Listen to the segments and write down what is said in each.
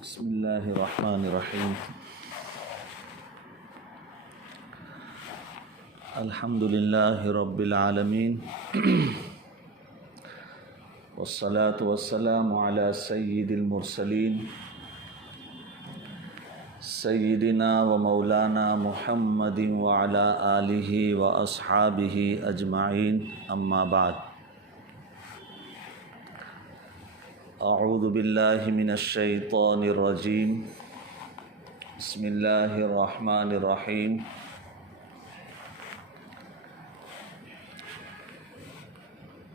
بسم اللہ الرحمن الرحیم الحمد للہ رب العالمین والصلاة والسلام علی سید المرسلین سیدنا و مولانا محمد وعلی آلہ و اصحابہ اجمعین اما بعد اعوذ باللہ من الشیطان الرجیم بسم اللہ الرحمن الرحیم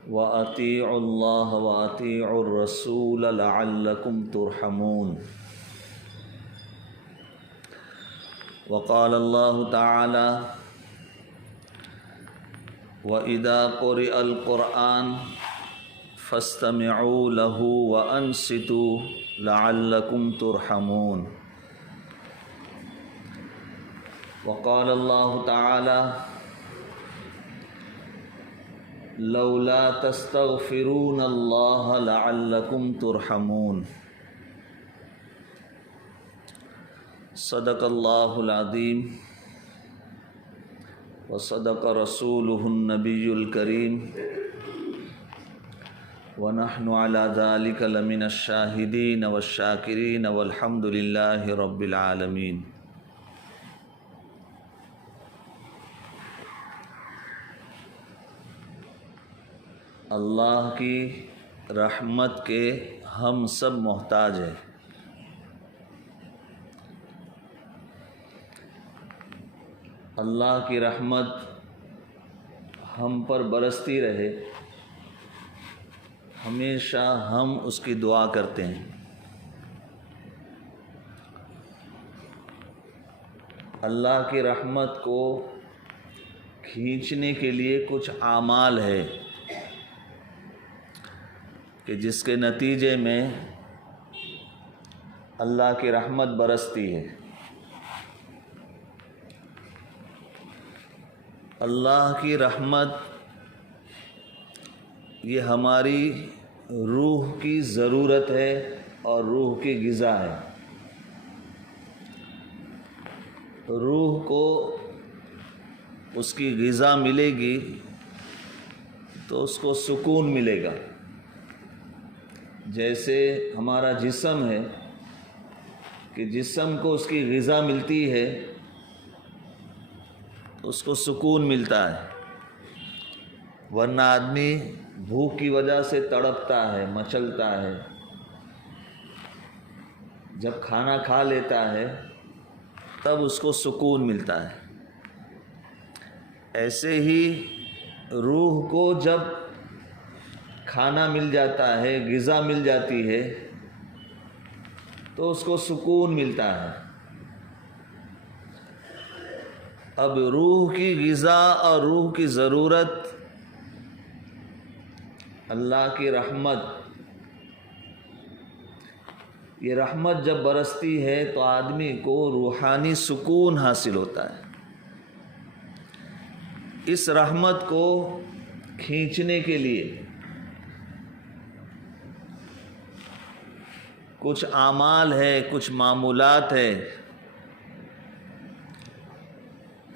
وَأَطِيعُوا اللَّهَ وَأَطِيعُوا الرَّسُولَ لَعَلَّكُمْ تُرْحَمُونَ وقال اللہ تعالی وَإِذَا قُرِئَ الْقُرْآنُ فَاسْتَمِعُوا لَهُ وَأَنصِتُوا لَعَلَّكُمْ تُرْحَمُونَ وقال اللہ تعالی لولا تستغفرون اللہ لعلکم ترحمون صدق اللہ العظیم وصدق رسولہ النبی الکریم ونحن علی ذلک لمن الشاہدین والشاکرین والحمد للہ رب العالمین۔ اللہ کی رحمت کے ہم سب محتاج ہیں۔ اللہ کی رحمت ہم پر برستی رہے، ہمیشہ ہم اس کی دعا کرتے ہیں۔ اللہ کی رحمت کو کھینچنے کے لیے کچھ اعمال ہے کہ جس کے نتیجے میں اللہ کی رحمت برستی ہے۔ اللہ کی رحمت یہ ہماری روح کی ضرورت ہے اور روح کی غذا ہے۔ روح کو اس کی غذا ملے گی تو اس کو سکون ملے گا۔ جیسے ہمارا جسم ہے کہ جسم کو اس کی غذا ملتی ہے تو اس کو سکون ملتا ہے، ورنہ آدمی بھوک کی وجہ سے تڑپتا ہے، مچلتا ہے۔ جب کھانا کھا لیتا ہے تب اس کو سکون ملتا ہے۔ ایسے ہی روح کو جب کھانا مل جاتا ہے، غذا مل جاتی ہے تو اس کو سکون ملتا ہے۔ اب روح کی غذا اور روح کی ضرورت اللہ کی رحمت، یہ رحمت جب برستی ہے تو آدمی کو روحانی سکون حاصل ہوتا ہے۔ اس رحمت کو کھینچنے کے لیے کچھ اعمال ہے، کچھ معمولات ہے،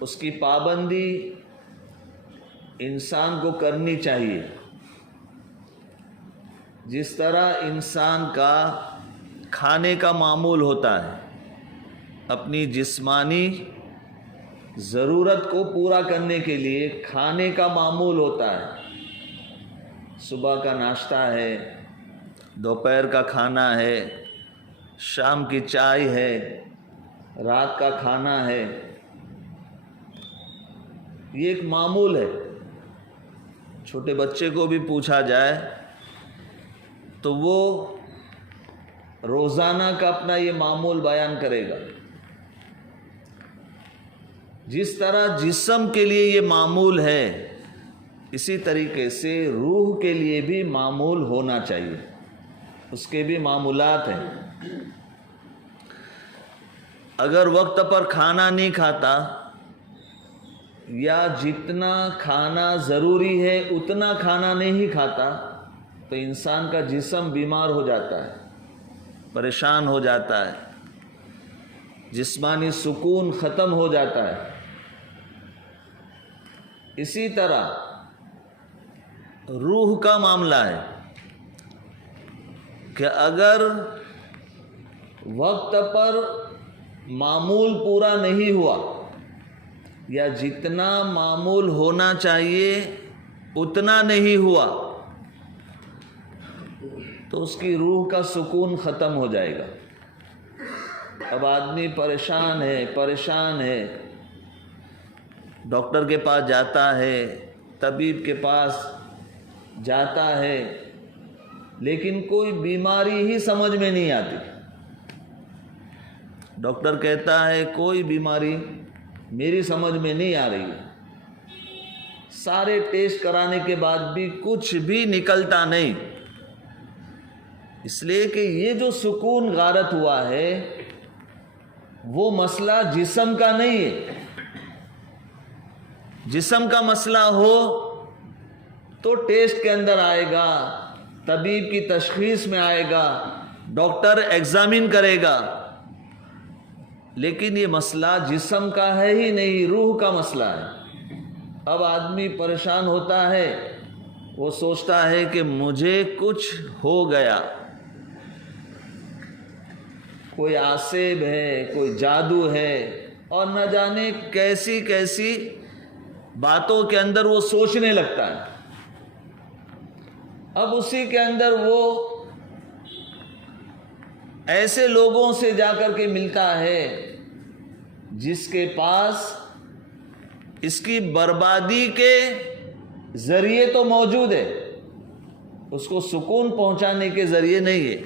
اس کی پابندی انسان کو کرنی چاہیے۔ جس طرح انسان کا کھانے کا معمول ہوتا ہے، اپنی جسمانی ضرورت کو پورا کرنے کے لیے کھانے کا معمول ہوتا ہے۔ صبح کا ناشتہ ہے، دوپہر کا کھانا ہے، شام کی چائے ہے، رات کا کھانا ہے، یہ ایک معمول ہے۔ چھوٹے بچے کو بھی پوچھا جائے تو وہ روزانہ کا اپنا یہ معمول بیان کرے گا۔ جس طرح جسم کے لیے یہ معمول ہے، اسی طریقے سے روح کے لیے بھی معمول ہونا چاہیے، اس کے بھی معمولات ہیں۔ اگر وقت پر کھانا نہیں کھاتا یا جتنا کھانا ضروری ہے اتنا کھانا نہیں کھاتا تو انسان کا جسم بیمار ہو جاتا ہے، پریشان ہو جاتا ہے، جسمانی سکون ختم ہو جاتا ہے۔ اسی طرح روح کا معاملہ ہے کہ اگر وقت پر معمول پورا نہیں ہوا یا جتنا معمول ہونا چاہیے اتنا نہیں ہوا تو اس کی روح کا سکون ختم ہو جائے گا۔ اب آدمی پریشان ہے، ڈاکٹر کے پاس جاتا ہے، طبیب کے پاس جاتا ہے، لیکن کوئی بیماری ہی سمجھ میں نہیں آتی۔ ڈاکٹر کہتا ہے کوئی بیماری میری سمجھ میں نہیں آ رہی ہے، سارے ٹیسٹ کرانے کے بعد بھی کچھ بھی نکلتا نہیں، اس لیے کہ یہ جو سکون غارت ہوا ہے وہ مسئلہ جسم کا نہیں ہے۔ جسم کا مسئلہ ہو تو ٹیسٹ کے اندر آئے گا، طبیب کی تشخیص میں آئے گا، ڈاکٹر ایگزامن کرے گا، لیکن یہ مسئلہ جسم کا ہے ہی نہیں، روح کا مسئلہ ہے۔ اب آدمی پریشان ہوتا ہے، وہ سوچتا ہے کہ مجھے کچھ ہو گیا، کوئی عاصب ہے، کوئی جادو ہے، اور نہ جانے کیسی کیسی باتوں کے اندر وہ سوچنے لگتا ہے۔ اب اسی کے اندر وہ ایسے لوگوں سے جا کر کے ملتا ہے جس کے پاس اس کی بربادی کے ذریعے تو موجود ہے، اس کو سکون پہنچانے کے ذریعے نہیں ہے۔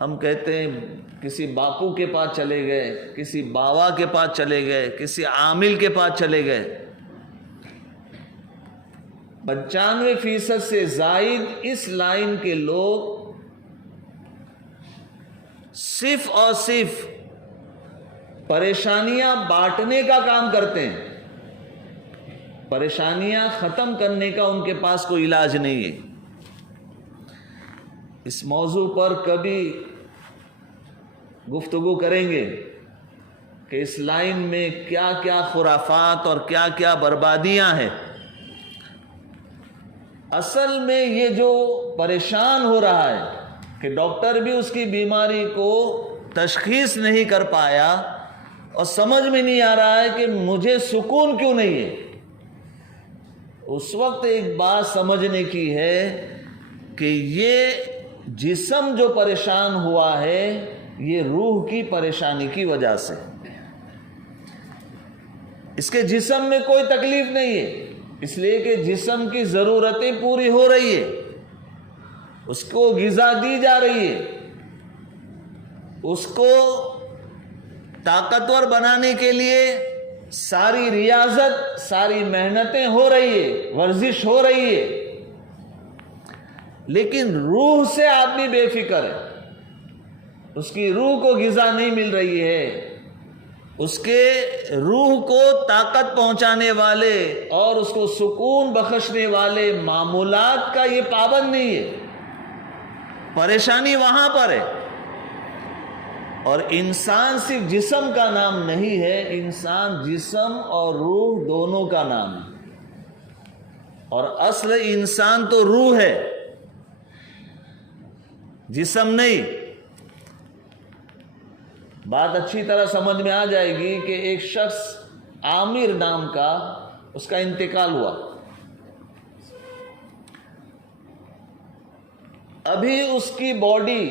ہم کہتے ہیں کسی باپو کے پاس چلے گئے، کسی باوا کے پاس چلے گئے، کسی عامل کے پاس چلے گئے، 95% سے زائد اس لائن کے لوگ صرف اور صرف پریشانیاں بانٹنے کا کام کرتے ہیں، پریشانیاں ختم کرنے کا ان کے پاس کوئی علاج نہیں ہے۔ اس موضوع پر کبھی گفتگو کریں گے کہ اس لائن میں کیا کیا خرافات اور کیا کیا بربادیاں ہیں۔ اصل میں یہ جو پریشان ہو رہا ہے کہ ڈاکٹر بھی اس کی بیماری کو تشخیص نہیں کر پایا اور سمجھ میں نہیں آ رہا ہے کہ مجھے سکون کیوں نہیں ہے، اس وقت ایک بات سمجھنے کی ہے کہ یہ جسم جو پریشان ہوا ہے یہ روح کی پریشانی کی وجہ سے، اس کے جسم میں کوئی تکلیف نہیں ہے، اس لیے کہ جسم کی ضرورتیں پوری ہو رہی ہے، اس کو غذا دی جا رہی ہے، اس کو طاقتور بنانے کے لیے ساری ریاضت، ساری محنتیں ہو رہی ہے، ورزش ہو رہی ہے، لیکن روح سے آدمی بے فکر ہے، اس کی روح کو غذا نہیں مل رہی ہے، اس کے روح کو طاقت پہنچانے والے اور اس کو سکون بخشنے والے معمولات کا یہ پابند نہیں ہے، پریشانی وہاں پر ہے۔ اور انسان صرف جسم کا نام نہیں ہے، انسان جسم اور روح دونوں کا نام ہے، اور اصل انسان تو روح ہے، جسم نہیں۔ بات اچھی طرح سمجھ میں آ جائے گی کہ ایک شخص عامر نام کا، اس کا انتقال ہوا، ابھی اس کی باڈی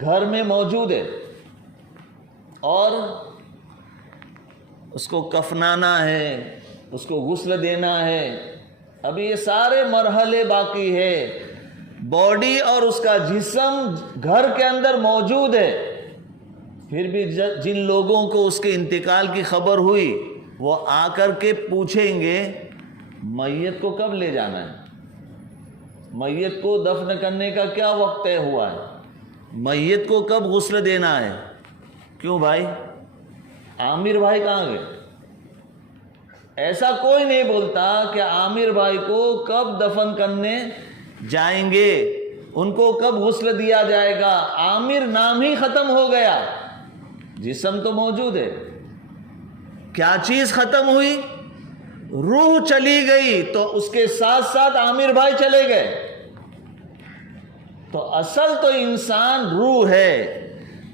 گھر میں موجود ہے اور اس کو کفنانا ہے، اس کو غسل دینا ہے، ابھی یہ سارے مرحلے باقی ہے، باڈی اور اس کا جسم گھر کے اندر موجود ہے، پھر بھی جن لوگوں کو اس کے انتقال کی خبر ہوئی وہ آ کر کے پوچھیں گے میت کو کب لے جانا ہے، میت کو دفن کرنے کا کیا وقت طے ہوا ہے، میت کو کب غسل دینا ہے، کیوں بھائی عامر بھائی کہاں گئے؟ ایسا کوئی نہیں بولتا کہ عامر بھائی کو کب دفن کرنے جائیں گے، ان کو کب غسل دیا جائے گا؟ عامر نام ہی ختم ہو گیا، جسم تو موجود ہے، کیا چیز ختم ہوئی؟ روح چلی گئی، تو اس کے ساتھ ساتھ عامر بھائی چلے گئے۔ تو اصل تو انسان روح ہے،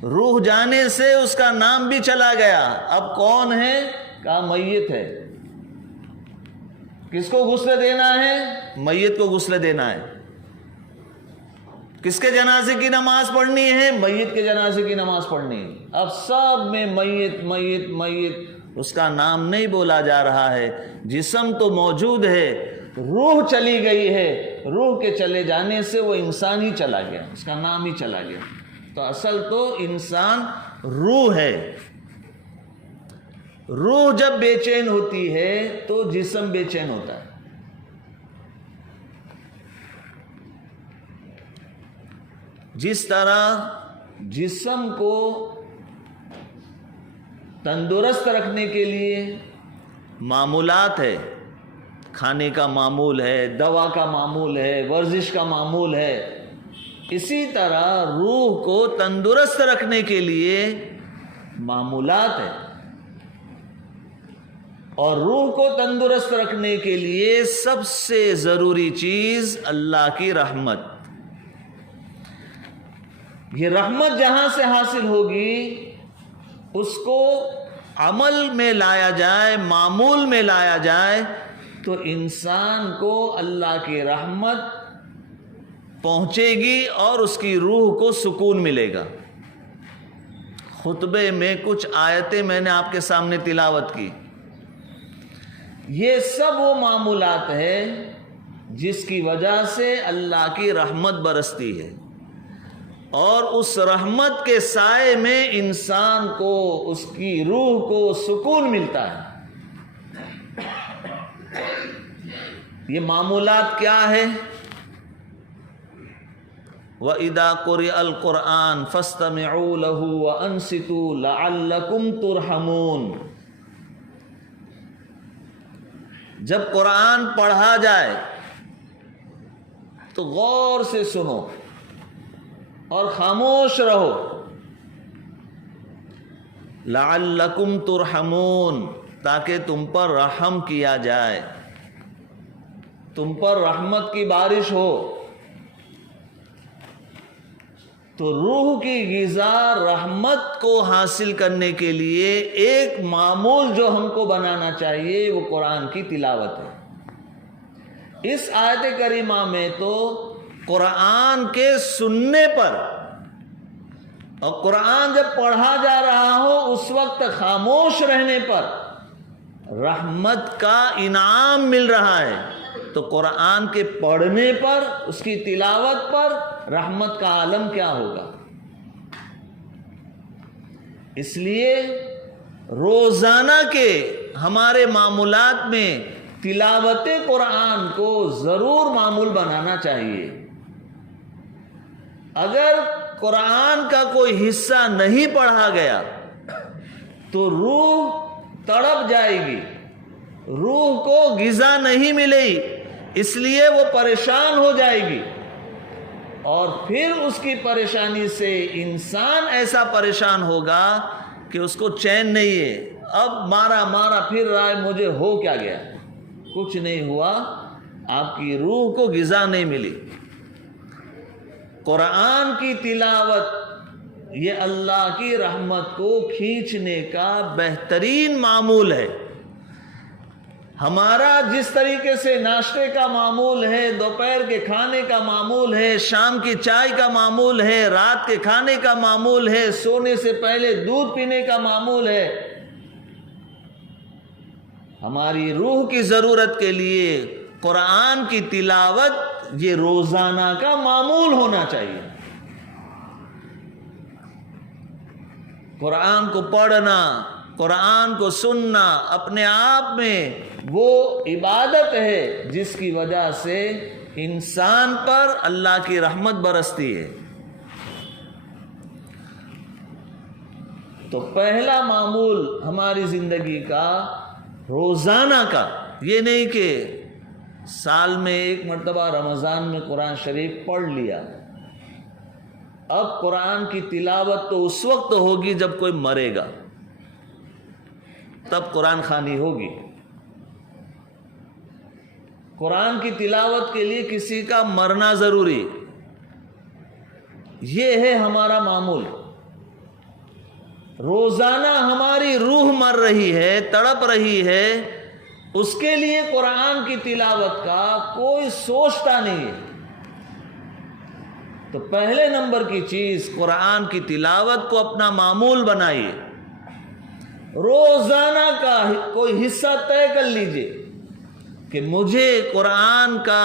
روح جانے سے اس کا نام بھی چلا گیا۔ اب کون ہے؟ کہا میت ہے۔ کس کو غسل دینا ہے؟ میت کو غسل دینا ہے۔ کس کے جنازے کی نماز پڑھنی ہے؟ میت کے جنازے کی نماز پڑھنی ہے۔ اب سب میں میت میت میت، اس کا نام نہیں بولا جا رہا ہے۔ جسم تو موجود ہے، روح چلی گئی ہے، روح کے چلے جانے سے وہ انسان ہی چلا گیا، اس کا نام ہی چلا گیا۔ تو اصل تو انسان روح ہے۔ روح جب بے چین ہوتی ہے تو جسم بے چین ہوتا ہے۔ جس طرح جسم کو تندرست رکھنے کے لیے معمولات ہے، کھانے کا معمول ہے، دوا کا معمول ہے، ورزش کا معمول ہے، اسی طرح روح کو تندرست رکھنے کے لیے معمولات ہے۔ اور روح کو تندرست رکھنے کے لیے سب سے ضروری چیز اللہ کی رحمت۔ یہ رحمت جہاں سے حاصل ہوگی اس کو عمل میں لایا جائے، معمول میں لایا جائے، تو انسان کو اللہ کی رحمت پہنچے گی اور اس کی روح کو سکون ملے گا۔ خطبے میں کچھ آیتیں میں نے آپ کے سامنے تلاوت کی۔ یہ سب وہ معمولات ہیں جس کی وجہ سے اللہ کی رحمت برستی ہے، اور اس رحمت کے سائے میں انسان کو، اس کی روح کو سکون ملتا ہے۔ یہ معمولات کیا ہے؟ وَإِذَا قُرِئَ الْقُرْآنُ فَاسْتَمِعُوا لَهُ وَأَنصِتُوا لَعَلَّكُمْ تُرْحَمُونَ۔ جب قرآن پڑھا جائے تو غور سے سنو اور خاموش رہو۔ لعلکم ترحمون، تاکہ تم پر رحم کیا جائے، تم پر رحمت کی بارش ہو۔ تو روح کی غذا رحمت کو حاصل کرنے کے لیے ایک معمول جو ہم کو بنانا چاہیے وہ قرآن کی تلاوت ہے۔ اس آیت کریمہ میں تو قرآن کے سننے پر، اور قرآن جب پڑھا جا رہا ہو اس وقت خاموش رہنے پر رحمت کا انعام مل رہا ہے، تو قرآن کے پڑھنے پر، اس کی تلاوت پر رحمت کا عالم کیا ہوگا۔ اس لیے روزانہ کے ہمارے معمولات میں تلاوت قرآن کو ضرور معمول بنانا چاہیے۔ اگر قرآن کا کوئی حصہ نہیں پڑھا گیا تو روح تڑپ جائے گی، روح کو غذا نہیں ملے گی، اس لیے وہ پریشان ہو جائے گی، اور پھر اس کی پریشانی سے انسان ایسا پریشان ہوگا کہ اس کو چین نہیں ہے، اب مارا مارا پھر رہا ہے، مجھے ہو کیا گیا؟ کچھ نہیں ہوا، آپ کی روح کو غذا نہیں ملی۔ قرآن کی تلاوت یہ اللہ کی رحمت کو کھینچنے کا بہترین معمول ہے۔ ہمارا جس طریقے سے ناشتے کا معمول ہے، دوپہر کے کھانے کا معمول ہے، شام کی چائے کا معمول ہے، رات کے کھانے کا معمول ہے، سونے سے پہلے دودھ پینے کا معمول ہے، ہماری روح کی ضرورت کے لیے قرآن کی تلاوت یہ روزانہ کا معمول ہونا چاہیے۔ قرآن کو پڑھنا، قرآن کو سننا اپنے آپ میں وہ عبادت ہے جس کی وجہ سے انسان پر اللہ کی رحمت برستی ہے۔ تو پہلا معمول ہماری زندگی کا روزانہ کا، یہ نہیں کہ سال میں ایک مرتبہ رمضان میں قرآن شریف پڑھ لیا، اب قرآن کی تلاوت تو اس وقت ہوگی جب کوئی مرے گا، تب قرآن خوانی ہوگی۔ قرآن کی تلاوت کے لیے کسی کا مرنا ضروری، یہ ہے ہمارا معمول۔ روزانہ ہماری روح مر رہی ہے، تڑپ رہی ہے، اس کے لیے قرآن کی تلاوت کا کوئی سوچتا نہیں ہے۔ تو پہلے نمبر کی چیز قرآن کی تلاوت کو اپنا معمول بنائیے، روزانہ کا کوئی حصہ طے کر لیجئے کہ مجھے قرآن کا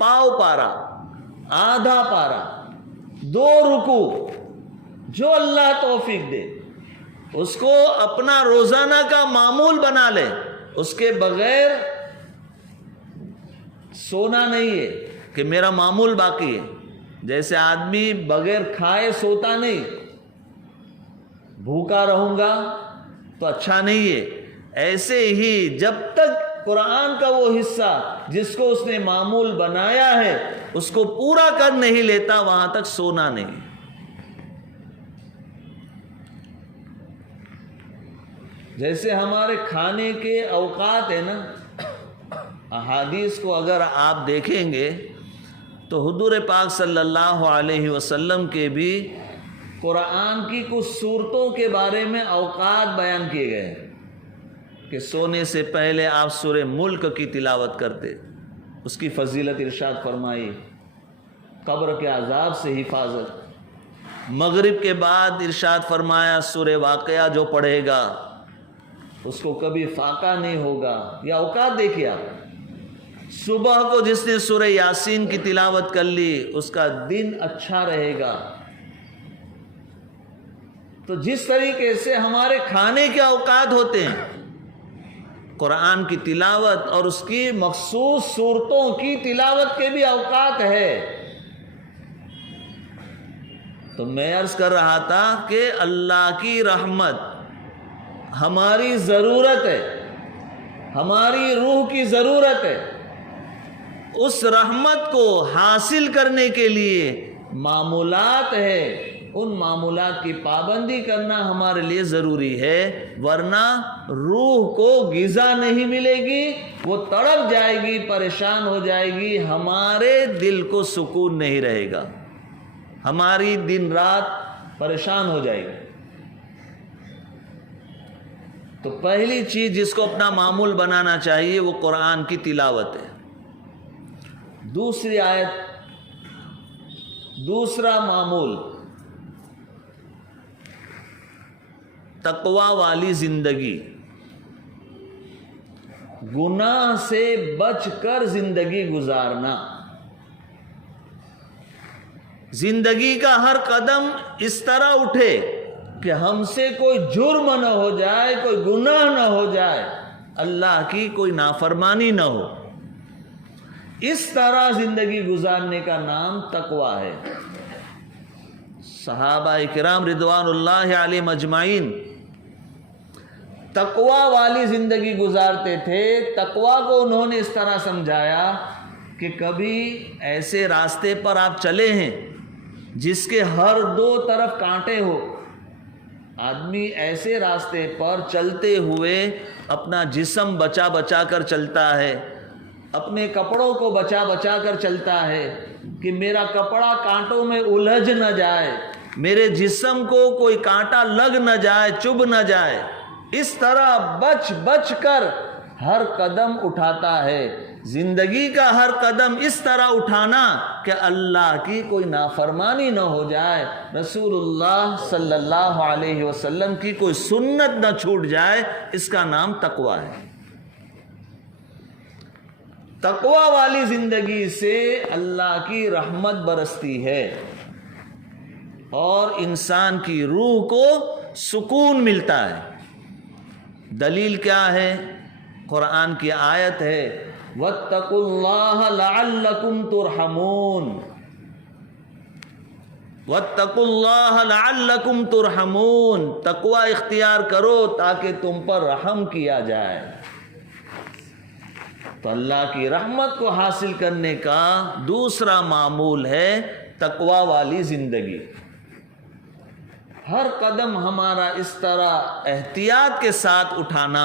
پاؤ پارا، آدھا پارا، 2 رکوع، جو اللہ توفیق دے اس کو اپنا روزانہ کا معمول بنا لے۔ اس کے بغیر سونا نہیں ہے کہ میرا معمول باقی ہے۔ جیسے آدمی بغیر کھائے سوتا نہیں، بھوکا رہوں گا تو اچھا نہیں ہے، ایسے ہی جب تک قرآن کا وہ حصہ جس کو اس نے معمول بنایا ہے اس کو پورا کر نہیں لیتا، وہاں تک سونا نہیں۔ جیسے ہمارے کھانے کے اوقات ہیں نا، احادیث کو اگر آپ دیکھیں گے تو حضور پاک صلی اللہ علیہ وسلم کے بھی قرآن کی کچھ صورتوں کے بارے میں اوقات بیان کیے گئے کہ سونے سے پہلے آپ سورہ ملک کی تلاوت کرتے، اس کی فضیلت ارشاد فرمائی، قبر کے عذاب سے حفاظت۔ مغرب کے بعد ارشاد فرمایا سورہ واقعہ جو پڑھے گا اس کو کبھی فاقہ نہیں ہوگا۔ یہ اوقات دیکھیے آپ۔ صبح کو جس نے سورہ یاسین کی تلاوت کر لی اس کا دن اچھا رہے گا۔ تو جس طریقے سے ہمارے کھانے کے اوقات ہوتے ہیں، قرآن کی تلاوت اور اس کی مخصوص صورتوں کی تلاوت کے بھی اوقات ہے۔ تو میں عرض کر رہا تھا کہ اللہ کی رحمت ہماری ضرورت ہے، ہماری روح کی ضرورت ہے۔ اس رحمت کو حاصل کرنے کے لیے معمولات ہے، ان معمولات کی پابندی کرنا ہمارے لیے ضروری ہے، ورنہ روح کو غذا نہیں ملے گی، وہ تڑپ جائے گی، پریشان ہو جائے گی، ہمارے دل کو سکون نہیں رہے گا، ہماری دن رات پریشان ہو جائے گی۔ تو پہلی چیز جس کو اپنا معمول بنانا چاہیے وہ قرآن کی تلاوت ہے۔ دوسری آیت، دوسرا معمول، تقوی والی زندگی، گناہ سے بچ کر زندگی گزارنا۔ زندگی کا ہر قدم اس طرح اٹھے کہ ہم سے کوئی جرم نہ ہو جائے، کوئی گناہ نہ ہو جائے، اللہ کی کوئی نافرمانی نہ ہو، اس طرح زندگی گزارنے کا نام تقوی ہے۔ صحابہ کرام رضوان اللہ علیہم اجمعین تقوی والی زندگی گزارتے تھے۔ تقوی کو انہوں نے اس طرح سمجھایا کہ کبھی ایسے راستے پر آپ چلے ہیں جس کے ہر 2 طرف کانٹے ہو، آدمی ایسے راستے پر چلتے ہوئے اپنا جسم بچا بچا کر چلتا ہے، اپنے کپڑوں کو بچا بچا کر چلتا ہے کہ میرا کپڑا کانٹوں میں الجھ نہ جائے، میرے جسم کو کوئی کانٹا لگ نہ جائے، چبھ نہ جائے، اس طرح بچ بچ کر ہر قدم اٹھاتا ہے۔ زندگی کا ہر قدم اس طرح اٹھانا کہ اللہ کی کوئی نافرمانی نہ ہو جائے، رسول اللہ صلی اللہ علیہ وسلم کی کوئی سنت نہ چھوٹ جائے، اس کا نام تقوی ہے۔ تقوی والی زندگی سے اللہ کی رحمت برستی ہے اور انسان کی روح کو سکون ملتا ہے۔ دلیل کیا ہے؟ قرآن کی آیت ہے وَاتَّقُوا اللَّهَ لَعَلَّكُمْ تُرْحَمُونَ، وَاتَّقُوا اللَّهَ لَعَلَّكُمْ تُرْحَمُونَ، تقوی اختیار کرو تاکہ تم پر رحم کیا جائے۔ تو اللہ کی رحمت کو حاصل کرنے کا دوسرا معمول ہے تقوی والی زندگی۔ ہر قدم ہمارا اس طرح احتیاط کے ساتھ اٹھانا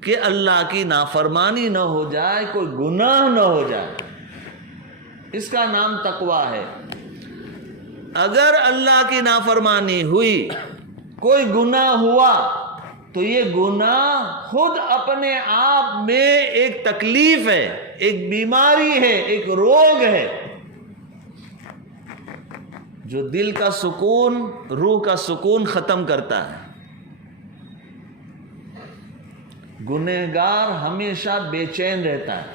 کہ اللہ کی نافرمانی نہ ہو جائے، کوئی گناہ نہ ہو جائے، اس کا نام تقویٰ ہے۔ اگر اللہ کی نافرمانی ہوئی، کوئی گناہ ہوا، تو یہ گناہ خود اپنے آپ میں ایک تکلیف ہے، ایک بیماری ہے، ایک روگ ہے جو دل کا سکون، روح کا سکون ختم کرتا ہے۔ گنہگار ہمیشہ بے چین رہتا ہے،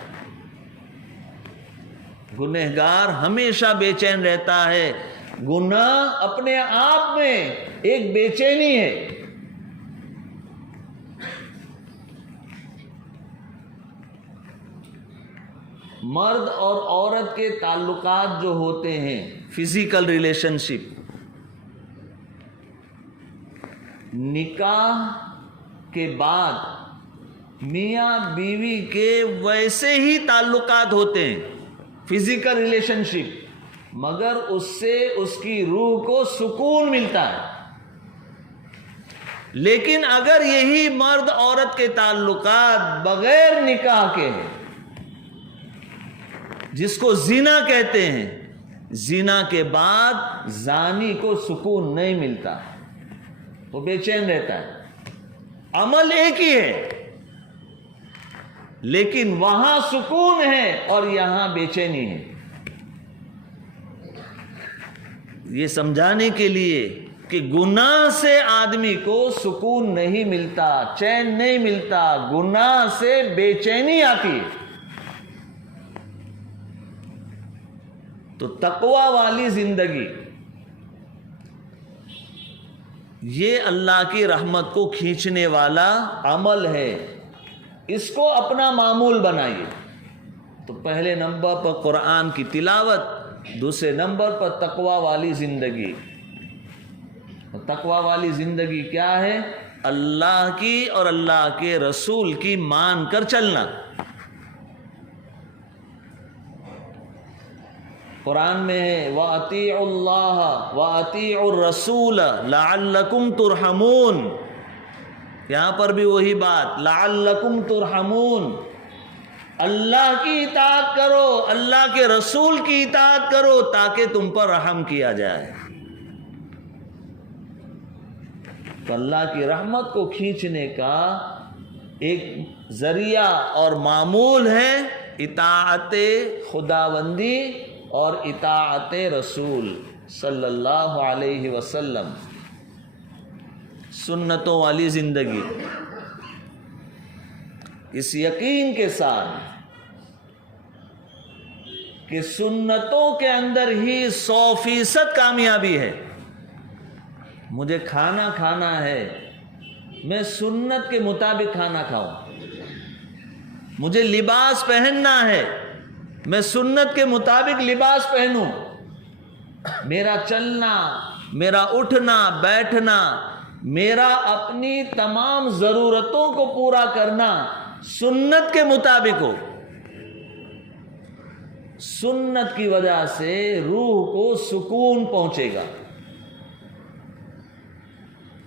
گنہگار ہمیشہ بے چین رہتا ہے۔ گناہ اپنے آپ میں ایک بے چینی ہے۔ مرد اور عورت کے تعلقات جو ہوتے ہیں، فزیکل ریلیشن شپ، نکاح کے بعد میاں بیوی کے ویسے ہی تعلقات ہوتے ہیں، فزیکل ریلیشن شپ، مگر اس سے اس کی روح کو سکون ملتا ہے۔ لیکن اگر یہی مرد عورت کے تعلقات بغیر نکاح کے ہیں، جس کو زنا کہتے ہیں، زنا کے بعد زانی کو سکون نہیں ملتا، وہ بے چین رہتا ہے۔ عمل ایک ہی ہے، لیکن وہاں سکون ہے اور یہاں بے چینی ہے۔ یہ سمجھانے کے لیے کہ گناہ سے آدمی کو سکون نہیں ملتا، چین نہیں ملتا، گناہ سے بے چینی آتی ہے۔ تو تقوی والی زندگی یہ اللہ کی رحمت کو کھینچنے والا عمل ہے، اس کو اپنا معمول بنائیے۔ تو پہلے نمبر پر قرآن کی تلاوت، دوسرے نمبر پر تقوی والی زندگی۔ تقوی والی زندگی کیا ہے؟ اللہ کی اور اللہ کے رسول کی مان کر چلنا۔ قرآن میں ہے وَأَطِيعُوا اللَّهَ وَأَطِيعُوا الرَّسُولَ لَعَلَّكُمْ تُرْحَمُونَ۔ یہاں پر بھی وہی بات، لَعَلَّكُمْ تُرْحَمُونَ، اللہ کی اطاعت کرو، اللہ کے رسول کی اطاعت کرو تاکہ تم پر رحم کیا جائے۔ تو اللہ کی رحمت کو کھینچنے کا ایک ذریعہ اور معمول ہے اطاعت خداوندی اور اطاعت رسول صلی اللہ علیہ وسلم، سنتوں والی زندگی۔ اس یقین کے ساتھ کہ سنتوں کے اندر ہی 100% کامیابی ہے۔ مجھے کھانا کھانا ہے، میں سنت کے مطابق کھانا کھاؤں۔ مجھے لباس پہننا ہے، میں سنت کے مطابق لباس پہنوں۔ میرا چلنا، میرا اٹھنا بیٹھنا، میرا اپنی تمام ضرورتوں کو پورا کرنا سنت کے مطابق ہو۔ سنت کی وجہ سے روح کو سکون پہنچے گا۔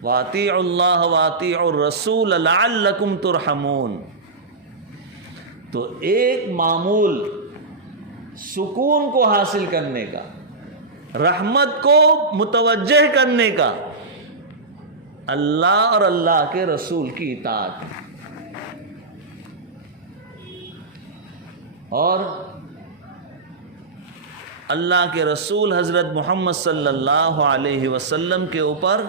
وَأَطِيعُوا اللَّهَ وَأَطِيعُوا الرَّسُولَ لَعَلَّكُمْ تُرْحَمُونَ۔ تو ایک معمول سکون کو حاصل کرنے کا، رحمت کو متوجہ کرنے کا، اللہ اور اللہ کے رسول کی اطاعت۔ اور اللہ کے رسول حضرت محمد صلی اللہ علیہ وسلم کے اوپر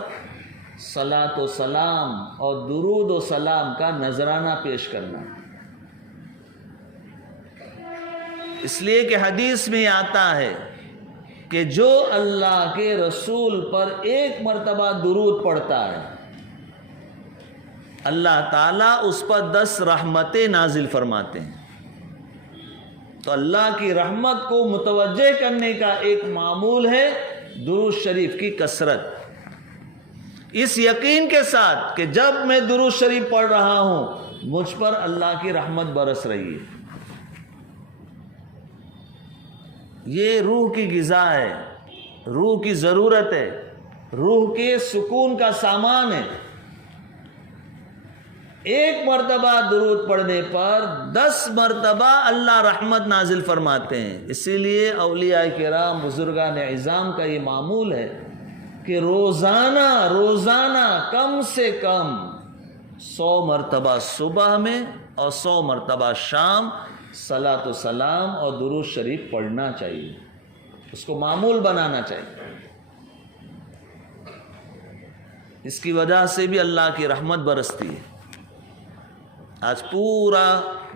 صلاۃ و سلام اور درود و سلام کا نذرانہ پیش کرنا۔ اس لیے کہ حدیث میں آتا ہے کہ جو اللہ کے رسول پر ایک مرتبہ درود پڑھتا ہے، اللہ تعالیٰ اس پر 10 رحمتیں نازل فرماتے ہیں۔ تو اللہ کی رحمت کو متوجہ کرنے کا ایک معمول ہے درود شریف کی کثرت، اس یقین کے ساتھ کہ جب میں درود شریف پڑھ رہا ہوں مجھ پر اللہ کی رحمت برس رہی ہے۔ یہ روح کی غذا ہے، روح کی ضرورت ہے۔ روح کے سکون کا سامان ہے. ایک مرتبہ درود پڑھنے پر 10 مرتبہ اللہ رحمت نازل فرماتے ہیں. اسی لیے اولیاء کرام بزرگان اعظام کا یہ معمول ہے کہ روزانہ کم سے کم 100 مرتبہ صبح میں اور 100 مرتبہ شام صلاۃ و سلام اور درود شریف پڑھنا چاہیے. اس کو معمول بنانا چاہیے. اس کی وجہ سے بھی اللہ کی رحمت برستی ہے. آج پورا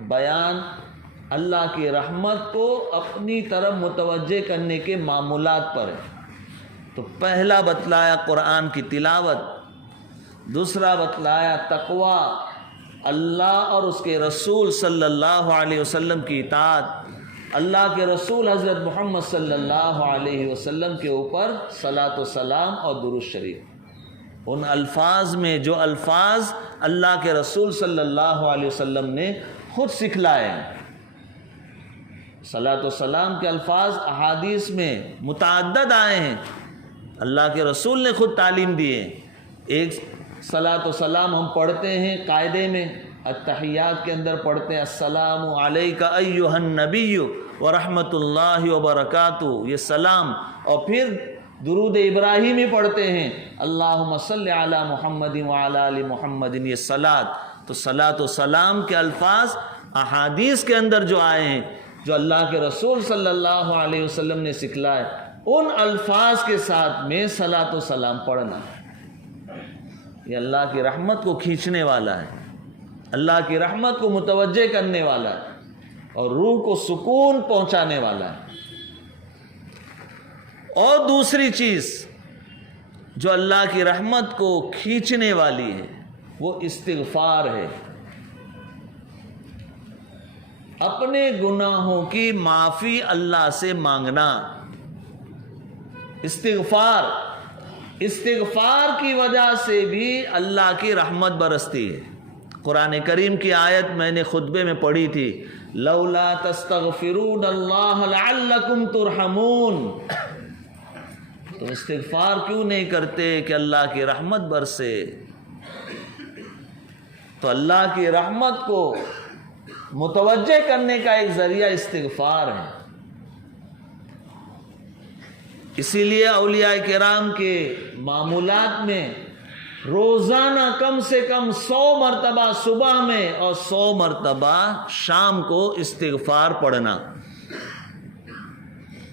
بیان اللہ کی رحمت کو اپنی طرف متوجہ کرنے کے معمولات پر ہے. تو پہلا بتلایا قرآن کی تلاوت، دوسرا بتلایا تقوی، اللہ اور اس کے رسول صلی اللہ علیہ وسلم کی اطاعت، اللہ کے رسول حضرت محمد صلی اللہ علیہ وسلم کے اوپر صلاۃ و سلام اور درود شریف. ان الفاظ میں جو الفاظ اللہ کے رسول صلی اللہ علیہ وسلم نے خود سکھلائے ہیں. صلاۃ و سلام کے الفاظ احادیث میں متعدد آئے ہیں، اللہ کے رسول نے خود تعلیم دی ہے. ایک صلاۃ و سلام ہم پڑھتے ہیں قاعدے میں، التحیات کے اندر پڑھتے ہیں السلام علیک ایھا النبی ورحمۃ اللہ وبرکاتہ، یہ سلام. اور پھر درود ابراہیمی پڑھتے ہیں اللہم صلی علی محمد وعلی آل محمد، یہ صلاۃ. تو صلاۃ و سلام کے الفاظ احادیث کے اندر جو آئے ہیں، جو اللہ کے رسول صلی اللہ علیہ وسلم نے سکھلائے، ان الفاظ کے ساتھ میں صلاۃ و سلام پڑھنا، یہ اللہ کی رحمت کو کھینچنے والا ہے، اللہ کی رحمت کو متوجہ کرنے والا ہے اور روح کو سکون پہنچانے والا ہے. اور دوسری چیز جو اللہ کی رحمت کو کھینچنے والی ہے وہ استغفار ہے. اپنے گناہوں کی معافی اللہ سے مانگنا. استغفار کی وجہ سے بھی اللہ کی رحمت برستی ہے. قرآن کریم کی آیت میں نے خطبے میں پڑھی تھی، لولا تستغفرون اللہ لعلکم ترحمون. تو استغفار کیوں نہیں کرتے کہ اللہ کی رحمت برسے؟ تو اللہ کی رحمت کو متوجہ کرنے کا ایک ذریعہ استغفار ہے. اسی لیے اولیاء کرام کے معمولات میں روزانہ کم سے کم 100 مرتبہ صبح میں اور 100 مرتبہ شام کو استغفار پڑھنا.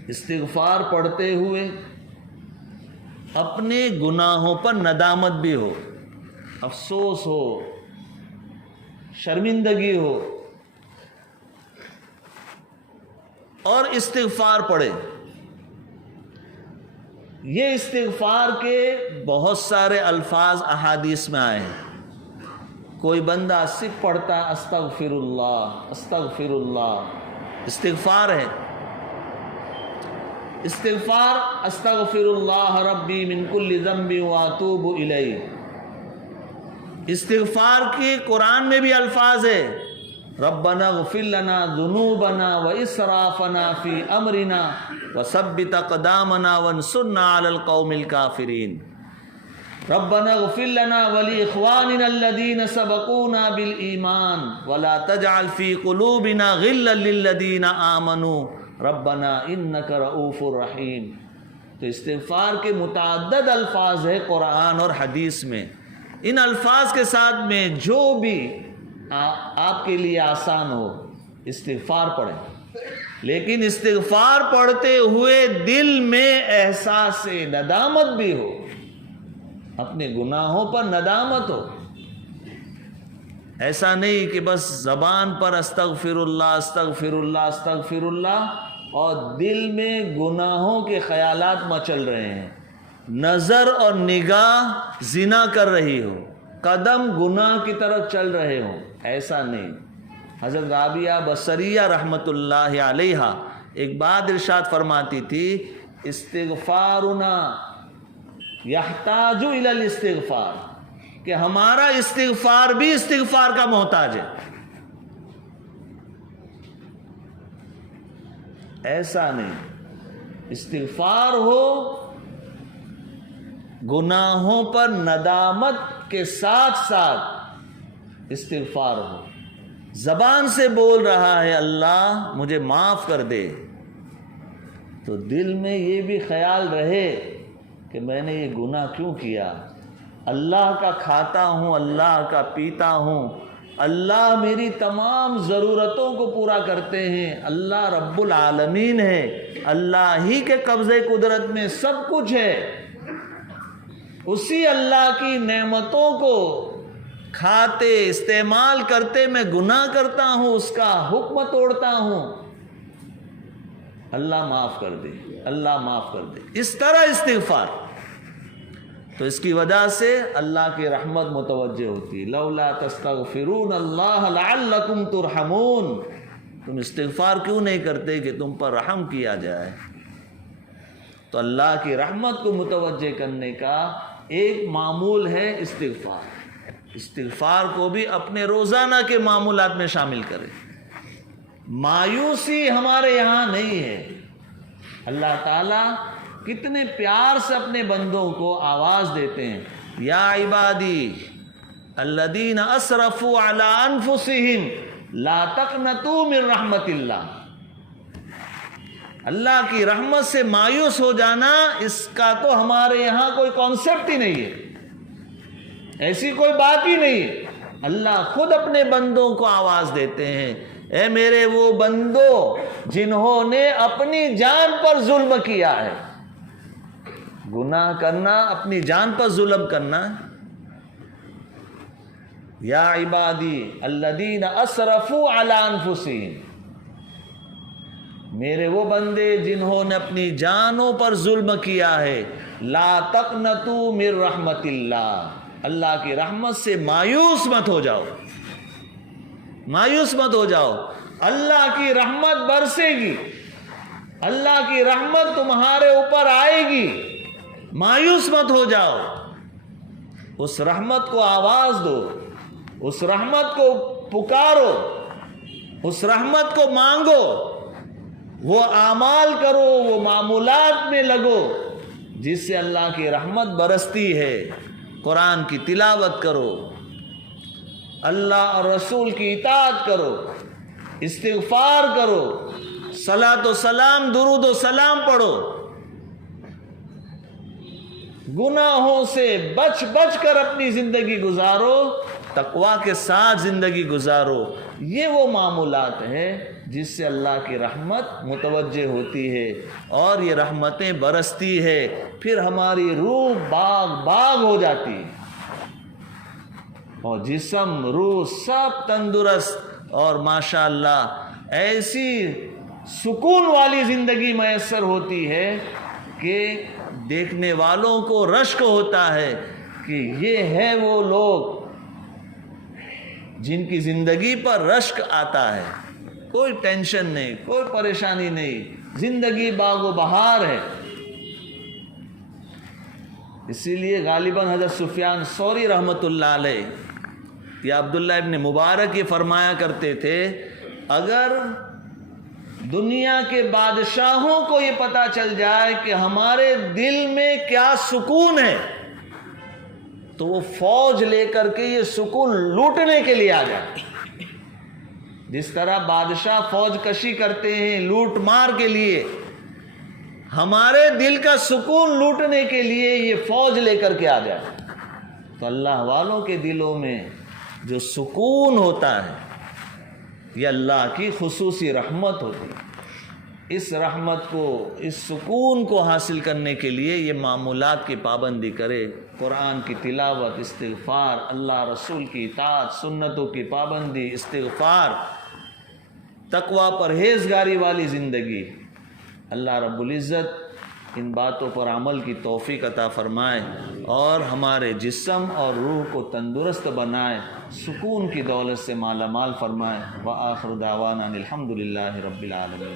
استغفار پڑھتے ہوئے اپنے گناہوں پر ندامت بھی ہو، افسوس ہو، شرمندگی ہو، اور استغفار پڑھے. یہ استغفار کے بہت سارے الفاظ احادیث میں آئے ہیں. کوئی بندہ صرف پڑھتا استغفر اللہ استغفر اللہ، استغفار ہے. استغفار استغفر اللہ ربی من کل ذنب واتوب الیہ. استغفار کی قرآن میں بھی الفاظ ہے، ربنا اغفر لنا ذنوبنا واسرافنا فی امرنا وثبت اقدامنا وانصرنا علی القوم الکافرین. ربنا اغفر لنا ولاخواننا الذین سبقونا بالایمان ولا تجعل فی قلوبنا غلا للذین آمنوا ربنا انک رؤوف رحیم. تو استغفار کے متعدد الفاظ ہیں قرآن اور حدیث میں. ان الفاظ کے ساتھ میں جو بھی آپ کے لیے آسان ہو استغفار پڑھیں، لیکن استغفار پڑھتے ہوئے دل میں احساس ندامت بھی ہو، اپنے گناہوں پر ندامت ہو. ایسا نہیں کہ بس زبان پر استغفر اللہ استغفر اللہ استغفر اللہ اور دل میں گناہوں کے خیالات مچل رہے ہیں، نظر اور نگاہ زنا کر رہی ہو، قدم گناہ کی طرف چل رہے ہوں. ایسا نہیں. حضرت رابعہ بصریہ رحمت اللہ علیہا ایک بات ارشاد فرماتی تھی، استغفارنا یحتاج الی الاستغفار، کہ ہمارا استغفار بھی استغفار کا محتاج ہے. ایسا نہیں. استغفار ہو گناہوں پر ندامت کے ساتھ ساتھ استغفار ہو، زبان سے بول رہا ہے اللہ مجھے معاف کر دے، تو دل میں یہ بھی خیال رہے کہ میں نے یہ گناہ کیوں کیا، اللہ کا کھاتا ہوں، اللہ کا پیتا ہوں، اللہ میری تمام ضرورتوں کو پورا کرتے ہیں، اللہ رب العالمین ہے، اللہ ہی کے قبضے قدرت میں سب کچھ ہے، اسی اللہ کی نعمتوں کو کھاتے استعمال کرتے میں گناہ کرتا ہوں، اس کا حکم توڑتا ہوں، اللہ معاف کر دے، اللہ معاف کر دے، اس طرح استغفار۔ تو اس کی وجہ سے اللہ کی رحمت متوجہ ہوتی ہے، لولا تستغفرون اللہ لعلکم ترحمون، تم استغفار کیوں نہیں کرتے کہ تم پر رحم کیا جائے۔ تو اللہ کی رحمت کو متوجہ کرنے کا ایک معمول ہے استغفار۔ استغفار کو بھی اپنے روزانہ کے معمولات میں شامل کریں۔ مایوسی ہمارے یہاں نہیں ہے۔ اللہ تعالیٰ کتنے پیار سے اپنے بندوں کو آواز دیتے ہیں، یا عبادی الذین اسرفوا علی انفسہم لا تقنطوا من رحمت اللہ۔ اللہ کی رحمت سے مایوس ہو جانا، اس کا تو ہمارے یہاں کوئی کانسیپٹ ہی نہیں ہے، ایسی کوئی بات ہی نہیں ہے۔ اللہ خود اپنے بندوں کو آواز دیتے ہیں، اے میرے وہ بندو جنہوں نے اپنی جان پر ظلم کیا ہے۔ گناہ کرنا اپنی جان پر ظلم کرنا۔ یا عبادی الذین اسرفوا علی انفسہم، میرے وہ بندے جنہوں نے اپنی جانوں پر ظلم کیا ہے، لا تقنطوا من رحمت اللہ، اللہ کی رحمت سے مایوس مت ہو جاؤ، مایوس مت ہو جاؤ، اللہ کی رحمت برسے گی، اللہ کی رحمت تمہارے اوپر آئے گی، مایوس مت ہو جاؤ، اس رحمت کو آواز دو، اس رحمت کو پکارو، اس رحمت کو مانگو، وہ اعمال کرو، وہ معمولات میں لگو جس سے اللہ کی رحمت برستی ہے۔ قرآن کی تلاوت کرو، اللہ اور رسول کی اطاعت کرو، استغفار کرو، صلاۃ و سلام درود و سلام پڑھو، گناہوں سے بچ بچ کر اپنی زندگی گزارو، تقویٰ کے ساتھ زندگی گزارو۔ یہ وہ معمولات ہیں جس سے اللہ کی رحمت متوجہ ہوتی ہے اور یہ رحمتیں برستی ہے، پھر ہماری روح باغ باغ ہو جاتی ہے اور جسم روح سب تندرست اور ماشاءاللہ ایسی سکون والی زندگی میسر ہوتی ہے کہ دیکھنے والوں کو رشک ہوتا ہے کہ یہ ہے وہ لوگ جن کی زندگی پر رشک آتا ہے، کوئی ٹینشن نہیں، کوئی پریشانی نہیں، زندگی باغ و بہار ہے۔ اسی لیے غالباً حضرت سفیان ثوری رحمۃ اللہ علیہ یا عبداللہ ابن مبارک یہ فرمایا کرتے تھے، اگر دنیا کے بادشاہوں کو یہ پتہ چل جائے کہ ہمارے دل میں کیا سکون ہے تو وہ فوج لے کر کے یہ سکون لوٹنے کے لیے آ جائے۔ جس طرح بادشاہ فوج کشی کرتے ہیں لوٹ مار کے لیے، ہمارے دل کا سکون لوٹنے کے لیے یہ فوج لے کر کے آ جائے۔ تو اللہ والوں کے دلوں میں جو سکون ہوتا ہے یہ اللہ کی خصوصی رحمت ہوتی ہے۔ اس رحمت کو، اس سکون کو حاصل کرنے کے لیے یہ معمولات کی پابندی کرے، قرآن کی تلاوت، استغفار، اللہ رسول کی اطاعت، سنتوں کی پابندی، استغفار، تقویٰ پرہیزگاری والی زندگی۔ اللہ رب العزت ان باتوں پر عمل کی توفیق عطا فرمائے اور ہمارے جسم اور روح کو تندرست بنائے، سکون کی دولت سے مالا مال فرمائے۔ وآخر دعوانا الحمد للہ رب العالمین۔